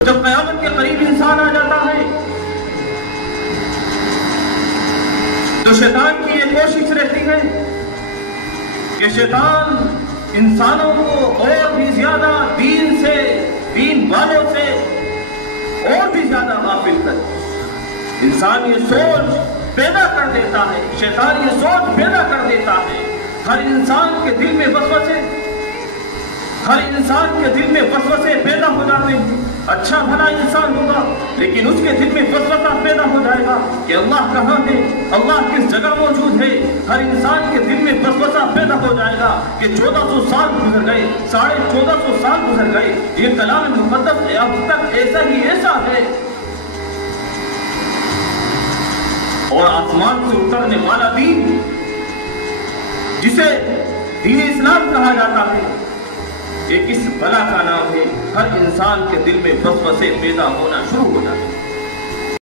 जब क़यामत के करीब इंसान आ जाता है तो शैतान की ये कोशिश रहती है कि शैतान इंसानों को और भी ज्यादा दीन से, दीन वालों से और भी ज्यादा गाफिल करे। इंसान ये सोच पैदा कर देता है, शैतान ये सोच पैदा कर देता है। हर इंसान के दिल में वसवसे, हर इंसान के दिल में वसवसे पैदा हो जाते हैं। अच्छा भला इंसान होगा लेकिन उसके दिल में वसवसा पैदा हो जाएगा कि अल्लाह कहाँ है, अल्लाह किस जगह मौजूद है। हर इंसान के दिल में वसवसा पैदा हो जाएगा कि 1400 साल गुजर गए, 1450 साल गुजर गए, ये कलाम मुक़द्दस अब तक ऐसा ही ऐसा है। और आसमान से उतरने वाला दीन जिसे दीन इस्लाम कहा जाता है, ये किस भला का नाम है। हर इंसान के दिल में वसवसे पैदा होना शुरू हो जाते हैं।